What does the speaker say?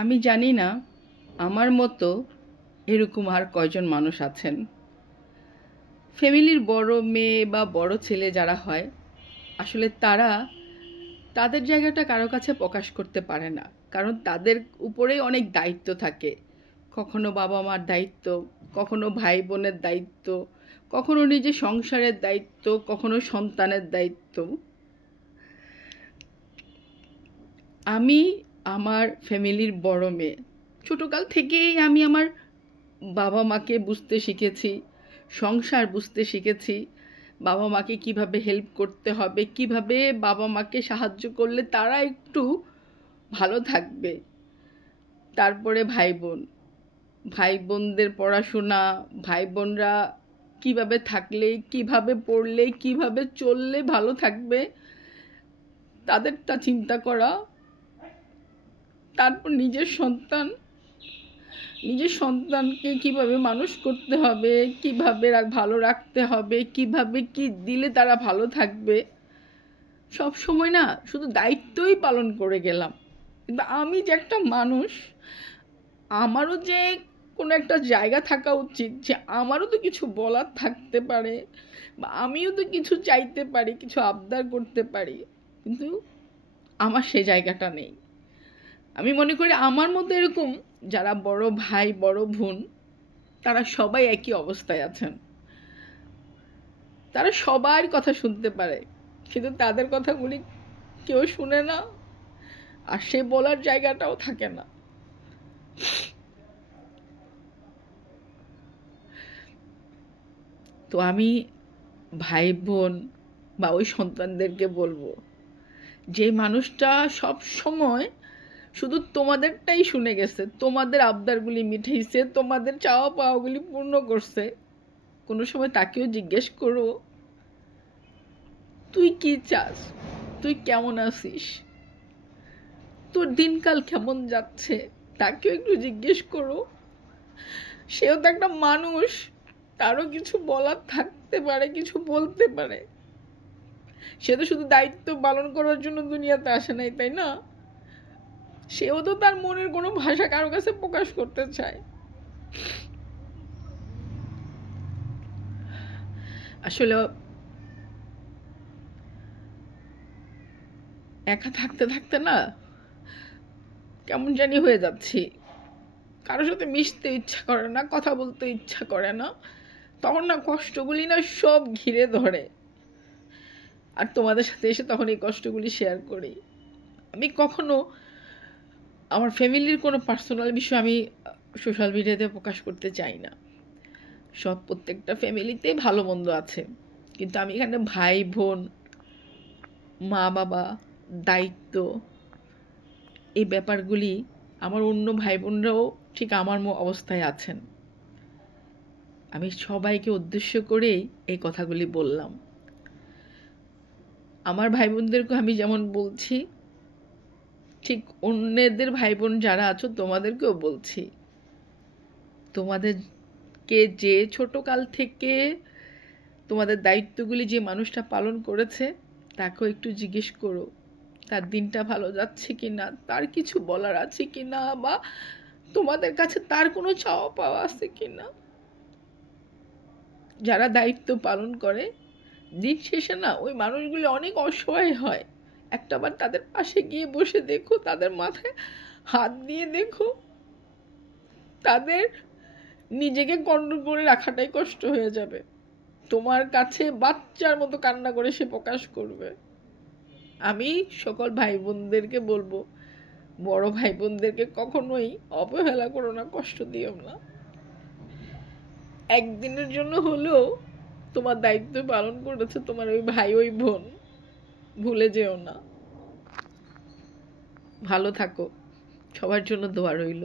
আমি জানি না আমার মতো এরকম আর কয়জন মানুষ আছেন। ফ্যামিলির বড় মেয়ে বা বড় ছেলে যারা হয়, আসলে তারা তাদের জায়গাটা কারো কাছে প্রকাশ করতে পারে না। কারণ তাদের উপরেই অনেক দায়িত্ব থাকে। কখনো বাবা মার দায়িত্ব, কখনো ভাই বোনের দায়িত্ব, কখনো নিজের সংসারের দায়িত্ব, কখনো সন্তানের দায়িত্ব। আমি আমার ফ্যামিলির বড় মেয়ে। ছোটকাল থেকেই আমি আমার বাবা মাকে বুঝতে শিখেছি, সংসার বুঝতে শিখেছি, বাবা মাকে কিভাবে হেল্প করতে হবে, কিভাবে বাবা মাকে সাহায্য করলে তারা একটু ভালো থাকবে। তারপরে ভাই বোন, ভাই বোনদের পড়াশোনা, ভাই বোনরা কিভাবে থাকলে, কিভাবে পড়লে, কিভাবে চললে ভালো থাকবে, তাদেরটা চিন্তা করা। তারপর নিজের সন্তানকে কিভাবে মানুষ করতে হবে, কিভাবে ভালো রাখতে হবে, কিভাবে কি দিলে তারা ভালো থাকবে, সব সময় না শুধু দায়িত্বই পালন করে গেলাম। কিন্তু আমি যে একটা মানুষ, আমারও যে কোনো একটা জায়গা থাকা উচিত, যে আমারও তো কিছু বলার থাকতে পারে, বা আমিও তো কিছু চাইতে পারি, কিছু আবদার করতে পারি, কিন্তু আমার সে জায়গাটা নেই। আমি মনে করি আমার মতো এরকম যারা বড় ভাই বড় বোন, তারা সবাই একই অবস্থায় আছেন। তারা সবার কথা শুনতে পারে, কিন্তু তাদের কথাগুলি কেউ শুনে না, আর সে বলার জায়গাটাও থাকে না। তো আমি ভাই বোন বা ওই সন্তানদেরকে বলবো, যে মানুষটা সব সময় শুধু তোমাদেরটাই শুনে গেছে, তোমাদের আবদারগুলি মিটাইছে, তোমাদের চাওয়া পাওয়াগুলি পূর্ণ করছে, কোনো সময় তাকেও জিজ্ঞেস করো তুই কি চাস, তুই কেমন আছিস, তোর দিনকাল কেমন যাচ্ছে, তাকেও একটু জিজ্ঞেস করো। সেও তো একটা মানুষ, তারও কিছু বলার থাকতে পারে, কিছু বলতে পারে। সে তো শুধু দায়িত্ব পালন করার জন্য দুনিয়াতে আসে নাই, তাই না? সেও তো তার মনের কোনো ভাষা কারো কাছে প্রকাশ করতে চায়। আসলে একা থাকতে থাকতে না কেমন জানি হয়ে যাচ্ছি, কারোর সাথে মিশতে ইচ্ছা করে না, কথা বলতে ইচ্ছা করে না। তখন না কষ্টগুলি না সব ঘিরে ধরে, আর তোমাদের সাথে এসে তখন এই কষ্টগুলি শেয়ার করি। আমি কখনো আমার ফ্যামিলির কোনো পার্সোনাল বিষয় আমি সোশ্যাল মিডিয়াতে প্রকাশ করতে চাই না। সব প্রত্যেকটা ফ্যামিলিতেই ভালো মন্দ আছে, কিন্তু আমি এখানে ভাই বোন, মা বাবা, দায়িত্ব, এই ব্যাপারগুলি আমার অন্য ভাই বোনরাও ঠিক আমার অবস্থায় আছেন। আমি সবাইকে উদ্দেশ্য করেই এই কথাগুলি বললাম। আমার ভাই বোনদেরকে আমি যেমন বলছি, ঠিক অন্যদের ভাই বোন যারা আছো তোমাদেরকেও বলছি, তোমাদেরকে যে ছোটকাল থেকে তোমাদের দায়িত্বগুলি যে মানুষটা পালন করেছে, তাকেও একটু জিজ্ঞেস করো তার দিনটা ভালো যাচ্ছে কি না, তার কিছু বলার আছে কি না, বা তোমাদের কাছে তার কোনো চাওয়া পাওয়া আছে কি না। যারা দায়িত্ব পালন করে, দিন শেষে না ওই মানুষগুলি অনেক অসহায় হয়। একটাবার তাদের পাশে গিয়ে বসে দেখো, তাদের মাথায় হাত দিয়ে দেখো, তাদের নিজেকে কন্ট্রোল করে রাখাটাই কষ্ট হয়ে যাবে। তোমার কাছে বাচ্চার মতো কান্না করে সে প্রকাশ করবে। আমি সকল ভাই বোনদেরকে বলবো, বড় ভাই বোনদেরকে কখনোই অবহেলা করো না, কষ্ট দিও না। একদিনের জন্য হলেও তোমার দায়িত্ব পালন করেছে তোমার ওই ভাই ওই বোন, ভুলে যেও না। ভালো থাকো, সবার জন্য দোয়া রইল।